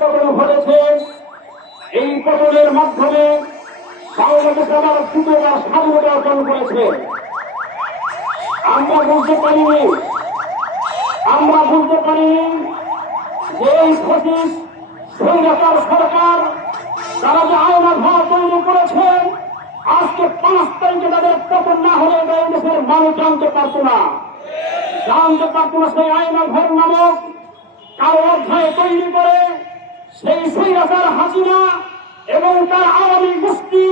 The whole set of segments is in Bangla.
পতন ঘটেছে। এই পতনের মাধ্যমে বাংলাদেশ আবার দ্বিতীয়বার স্বাধীনতা অর্জন করেছে। আমরা বুঝতে পারিনি যে এই ফ্যাসিস্ট স্বৈরাচার সরকার তারা যে আয়না ঘর তৈরি করেছে, আজকে 5 তারিখে তাদের পতন না হলে এই দেশের মানুষ জানতে পারত না। সেই আয়না ঘর নামক কারো অধ্যায় তৈরি করে সেই স্বৈরাচার হাসিনা এবং তার আওয়ামী গোষ্ঠী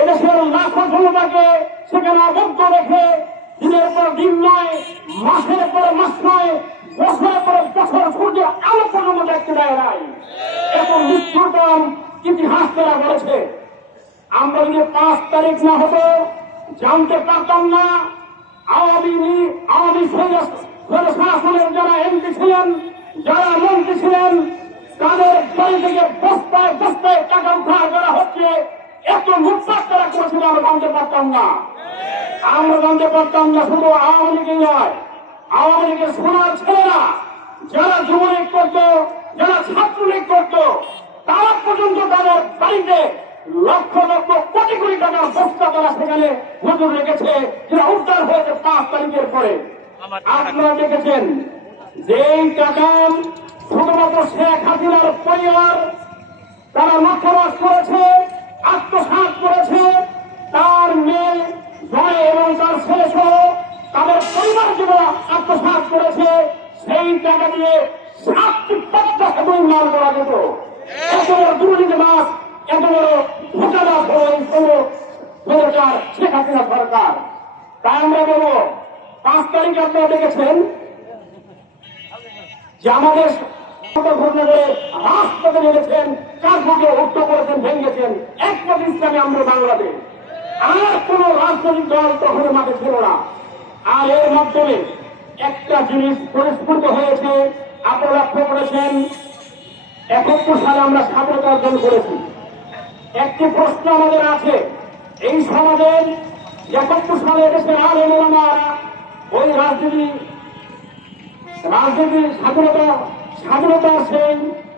এদেশের লাখো জনতাকে সেখানে আবদ্ধ রেখে দিনের পর দিন নয়, মাসের পর মাস নয়, বছরের পর বছর সূর্যের আলো পর্যন্ত দেখতে দেয় নাই। এত নিষ্ঠুরতম ইতিহাস তারা বলেছে। আমরা যদি 5 তারিখ না হতো জানতে পারতাম না আওয়ামী শাসনের যারা এমপি ছিলেন, যারা মন্ত্রী ছিলেন, তাদের বাড়ি থেকে বস্তায় বস্তায় টাকা উদ্ধার করা হচ্ছে। এত লুটপাট তারা করেছিল আমরা জানতে পারতাম না। শুধু আওয়ামী লীগই নয়, আওয়ামী লীগের সোনার ছেলেরা যারা যুবলীগ করতো, যারা ছাত্রলীগ করতো, তারা পর্যন্ত তাদের বাড়িতে লক্ষ লক্ষ কোটি কোটি টাকার বস্তা তারা সেখানে নজর রেখেছে, যেটা উদ্ধার হয়েছে 5 তারিখের পরে। আপনারা দেখেছেন যেই টাকা শুধুমাত্র শেখ হাসিনার পরিবার তারা লক্ষ্যবাস করেছে, আত্মসাৎ করেছে, তার মেয়ে জয় এবং তার ছেলে সহ তাদের পরিবার যেগুলো আত্মসাৎ করেছে, সেই টাকা দিয়ে 750 মাল করা যেত। এত বড় দুর্নীতিবাজ, এত বড় ঘোটালা সরকার শেখ হাসিনা সরকার। তাই আমরা বলবো 5 তারিখে আপনারা দেখেছেন যে আমাদের ঘটনা করে রাজপথে নেমেছেন, কাজকে উত্তর করেছেন, ভেঙেছেন। একমাত্র ইসলামী আমরা বাংলাদেশ, আর কোন রাজনৈতিক দল তখন মাঠে ছিল না। আর এর মাধ্যমে একটা জিনিস পরিস্ফুট হয়েছে, আপনারা লক্ষ্য করেছেন 71 সালে আমরা স্বাধীনতা অর্জন করেছি। একটি প্রশ্ন আমাদের আছে, এই সমাজের 71 সালে দেশের আলেম ওলামারা ওই রাজনীতি স্বাধীনতা সেই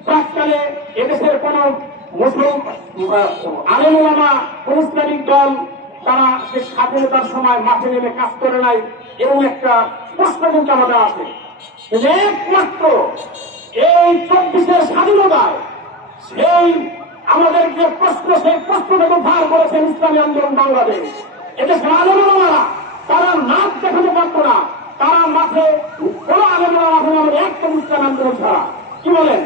প্রাককালে এদেশের কোন মুসলিম আলেম ওলামা, কোন ইসলামিক দল তারা সে স্বাধীনতার সময় মাঠে নেমে কাজ করে নাই, এরকম একটা প্রশ্ন কিন্তু আমাদের আছে। একমাত্র এই 24-এর স্বাধীনতায় সেই আমাদের যে প্রশ্ন, সেই প্রশ্নটাকে ভার করেছেন ইসলামী আন্দোলন বাংলাদেশ। এদেশের আলেম ওলামারা তারা নাচ দেখাতে পারত না, তারা মাঠে কোন আলেম ওলামা আমাদের একদম ইসলামী আন্দোলন ছাড়া। কি বলেন?